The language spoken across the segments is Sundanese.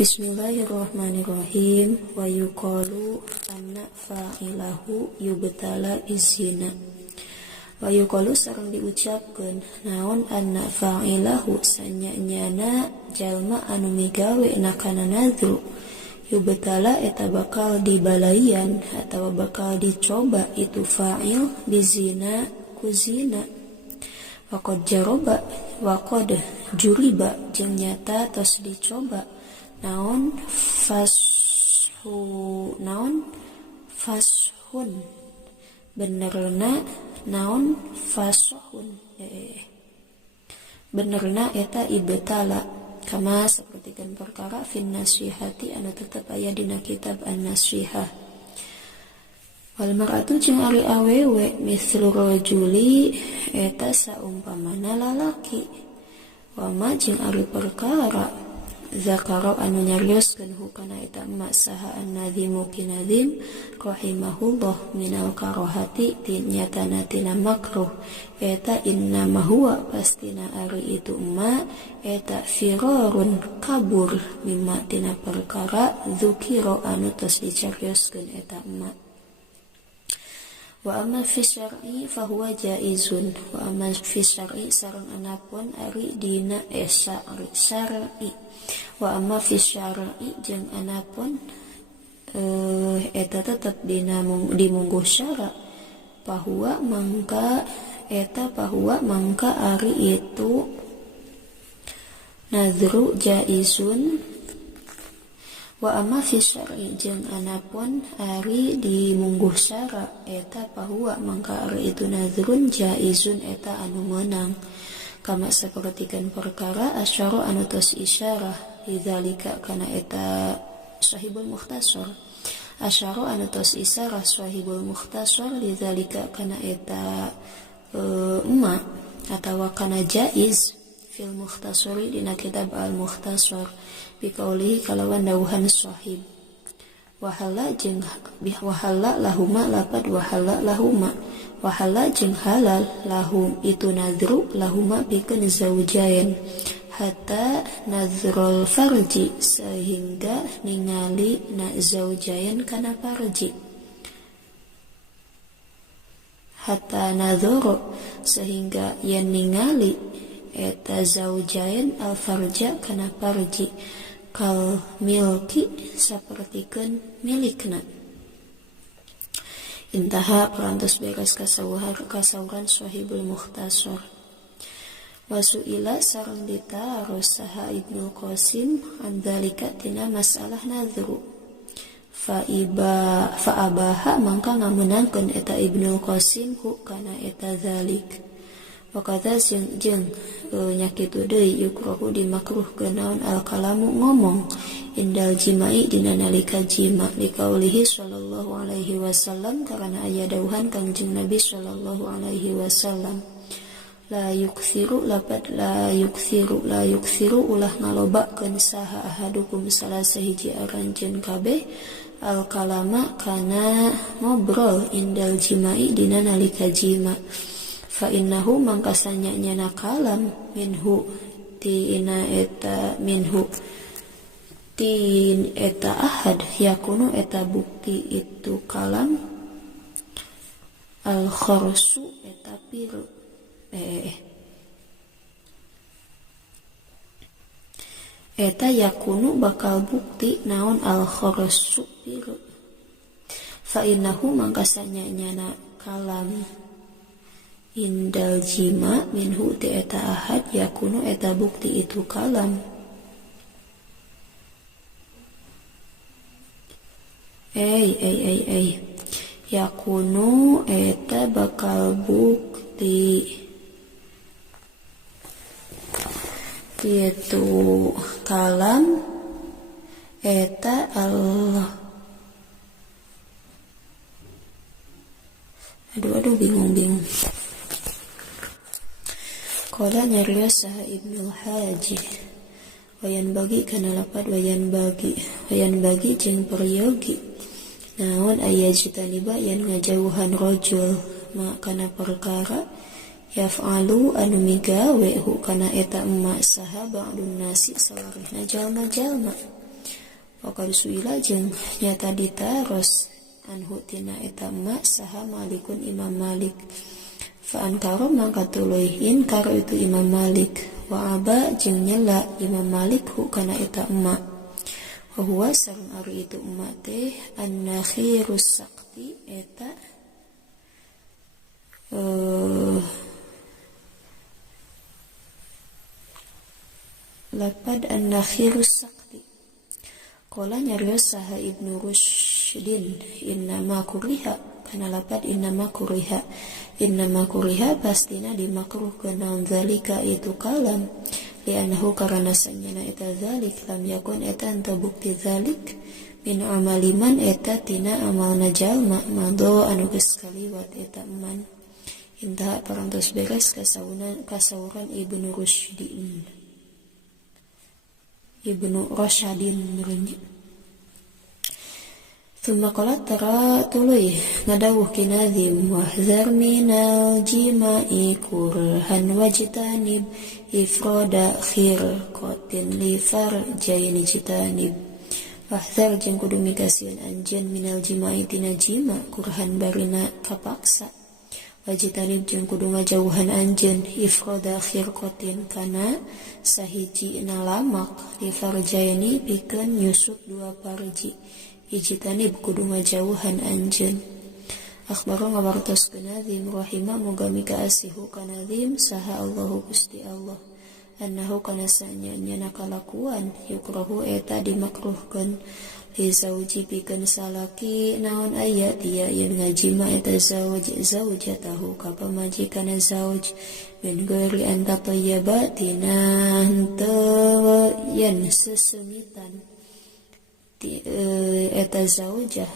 Bismillahirrahmanirrahim. Wa yuqalu anna fa'ilahu yubtala bizina. Wa yuqalu sareng diucapkeun naon anna fa'ilahu sanyanyana jalma anu migawe na kana nadru yubtala eta bakal dibalaian atawa bakal dicoba itu fa'il bizina ku zina. Waqad jaroba waqad juriba jeung nyata tos dicoba naon fashun benerna naon fashun benerna eta ibtala kama sapertikeun perkara fin nasihati anu tetep aya dina kitab an-nasihah. Wal mar'atu jeung ari awewe mislu rajuli eta saumpamana lalaki. Wa ma jeung ari perkara zakaro anu nyarioskeun hukana eta emak saha an-nadzimu kinadzim rahimahullah minal karahati nyatana tina makruh eta innama huwa pastina ari itu emak eta firarun kabur mimma tina perkara dzukira anu tos dicarioskeun eta emak. Wa amma fi syar'i fa huwa jaizun wa amma fi syar'i sareng anapun ari dina syar'i wa amma fi syar'i jeung anapun eta tetep dina dimungguh syara pahuwa mangka ari itu nadru jaizun wa amma fi syar'i jeung anapun ari dimungguh syara eta pahuwa mangka ari itu nadrun jaizun eta anu meunang kama sapertikeun perkara asyara anu tos isyarah lidzalika kana eta sahibul mukhtasar asyara anu tos isyarah sahibul mukhtasar lidzalika kana eta emak atawa kana jaiz fil mukhtasari dina kitab al mukhtasar biqaulihi kalawan dawuhan sahib wahalla jeung wahalla lahuma lapad wahalla lahuma wahalla jeung halal lahum itu nadru lahuma pikeun zaujain hatta nazrul farji sehingga ningali na zaujain kana farji hatta nazuru sehingga yen ningali eta zaujain al farja kana farji kal milki sapertikeun milikna. Intaha perantos beres kasauran sahibul mukhtasar. Wasu'ila sareng ditaros saha Ibnu Qasim andalika tina masalah nadru fa'abaha mangka ngameunangkeun eta Ibnu Qasim hu kana eta zalik. Wakata jeung nyakitu deui yukrahu dimakruhkeun naon al-kalamu ngomong indal jima'i dina nalika jima liqaulihi sallallahu alaihi wasallam karena aya dawuhan Kangjeng Nabi sallallahu alaihi wasallam la yukthiru ulah ngalobakeun saha ahadukum salah sahiji aranjeun kabeh al-kalama kana ngobrol indal jima'i dina nalika jima fa innahu mangkasanya nyana kalam minhu tina eta minhu tin eta ahad yakunu eta bukti itu kalam al kharsu eta piru eta yakunu bakal bukti naon al kharsu piru fa innahu mangkasanya nyana kalam indal jima minhu ti eta ahad yakunu eta bukti itu kalam yakunu eta bakal bukti itu kalam eta Allah aduh bingung qala nyarios saha Ibnu Haji wayan bagi kana lapad wayan bagi jeung peryogi naon aya jitaniba yan ngajauhan rajul ma kana perkara yaf'alu anu migawe hu kana eta emak saha ba'dun nasi sawarihna jalma-jalma wa qad suila jeung nyata ditaros anhu tina eta emak saha Malikun Imam Malik fa ankara mangka tuluy inkar itu Imam Malik wa aba jeung nyela Imam Malik hu kana eta emak wa huwa sareng ari itu emak teh an-nakhirus sakti eta lapad an-nakhirus sakti qala nyarios saha Ibnu Rusydin innama kuriha kana lapad innama kuriha pastina dimakruhkeun naon zalika itu kalam li'annahu karana sanyana eta zalik lam yakun eta anta bukti zalik min amaliman eta tina amalna jalma mado anu geus kaliwat eta man intaha parantos beres kasauran Ibnu Rasyadin nurunya. Thumma qala tara tuluy ngadawuh kinazim wahzar minal jima'i kurhan wajtanib ifrada khirqatin li farjaini jitanib wahzar jeung kudu mikasieun anjeun minal jima'i tina jima kurhan barina kapaksa wajtanib jeung kudu ngajauhan anjeun ifrada khirqatin kana sahiji na lamak li farjaini pikeun nyusut dua parji ijtanib kudu ngajauhan anjeun. Akhbaru ngabartoskeun nazim rahimah muga mika asihu kana nazim saha Allahu Gusti Allah annahu kana sanyana kalakuan yukrahu eta dimakruhkeun li zauji pikeun salaki naon aya dia yen ngajima eta zaujatahu ka pamajikan zauj min ghairi an tatayyaba tina henteu yen sesengitan eta zaujah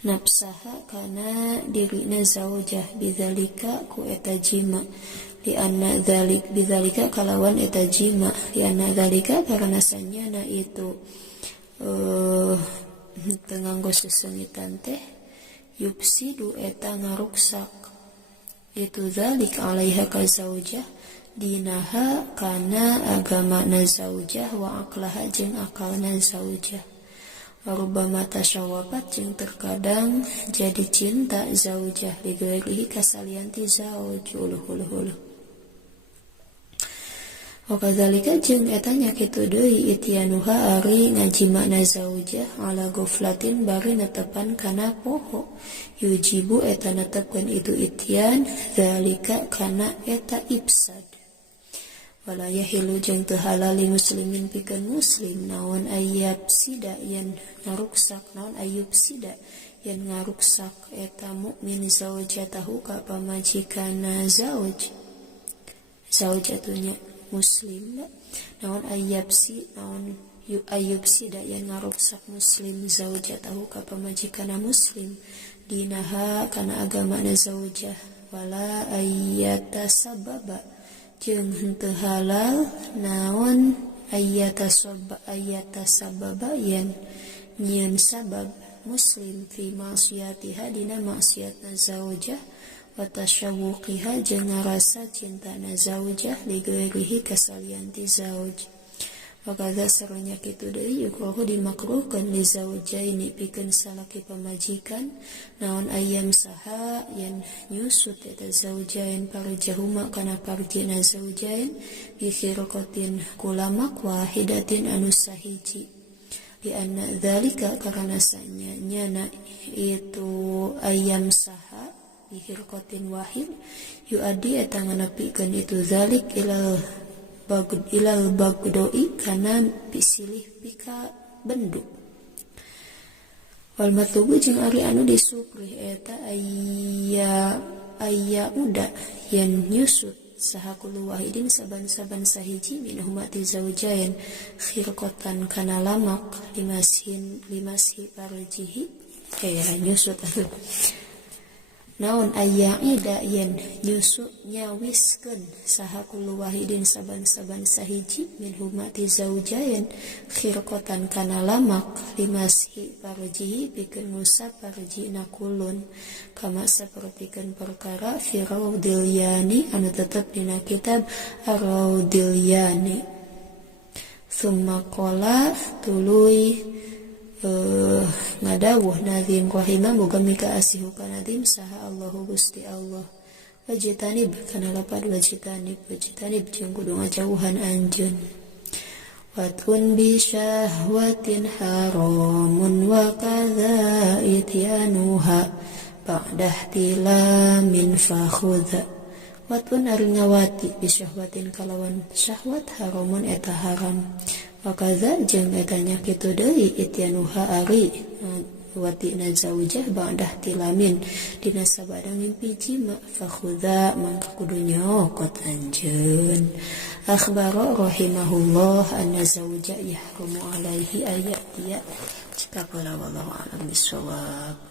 nafsaha kana dirina zaujah bidzalika ku eta jima li anna dzalik bidzalika kalawan eta jima li anna dzalika karana sanyana itu tenganggo sesengitan teh yupsidu eta ngaruksak itu dzalik alaiha ka zaujah dinaha kana agama na zaujah wa aqlaha jeung akalna zaujah warubama tasyawabat jeung terkadang jadi cinta zaujah ligairihi kasalianti zauj uluh wa kadzalika jeung eta nya kitu deui ityanuha ari ngajima na zaujah ala ghaflatin bari netepan kana poho yujibu eta netepkeun itu ityan zalika kana eta ifsad wala yahilu jeung teu halal li muslimin pikeun muslim naon ayyubsida yen ngaruksak naon ayyubsida yen ngaruksak eta mukmin zaujatahu ka pamajikanna zaujatunya muslim naon ayyubsida yen ngaruksak muslim zaujatahu ka pamajikanna muslim dinaha kana agamana zaujah wala ayyata sababa jeung henteu halal naon ayata sababa yen nyieun sabab muslim fi ma'siyatiha dina maksiatna zaujah wa tasyawuqiha jeung ngarasa cintana zaujah li ghairihi kasalianti zauj wa kadza sarunya kitu deui yukrahu dimakruhkeun li zaujaini pikeun salaki pamajikan naon ayam saha yen nyusut eta zaujain parjahuma kana parjina zaujain bi khirqatin kulamak wahidatin anu sahiji di anna dzalika karana sanyana itu ayam saha bi khirqatin wahid yuaddi eta nganepikeun itu zalik ilal bagdoi kana pisilih pika bendu wal matlubu jeung ari anu disuprih eta ayya uda yen nyusut saha kullu wahidin saban-saban sahiji minhuma ti zaujain khirqatan kana lamak limashi parjihi nyusut naon ida yen nyusut nyawiskeun saha kullu wahidin saban-saban sahiji min humati zaujain khirqatan kana lamak limashi parjihi pikeun ngusap parjina kulun kama sapertikeun perkara fi raudil yani anu tetep dina kitab ar-raudil yani Summa qala tuluy ngadawuh nazim rahimah muga mika asihu ka nazim saha Allahu Gusti Allah. Wajitanib kana lapad wajitanib jeung kudu ngajauhan anjeun. Watun bi syahwatin haramun wa kadza ityanuha ba'da ihtilamin fakhudha. Watun ari ngawati bi syahwatin kalawan syahwat haramun eta haram. Wa kadza jeung eta nya kitu deui ityanuha ari wati na zaujah ba'da ihtilamin dina sabada ngimpi jima fakhudha mangka kudu nyokot anjeun. Akhbara rahimahullah anna zauja yahrumu alaihi ayatiya. Cika qala wallahu a'lam bishawab.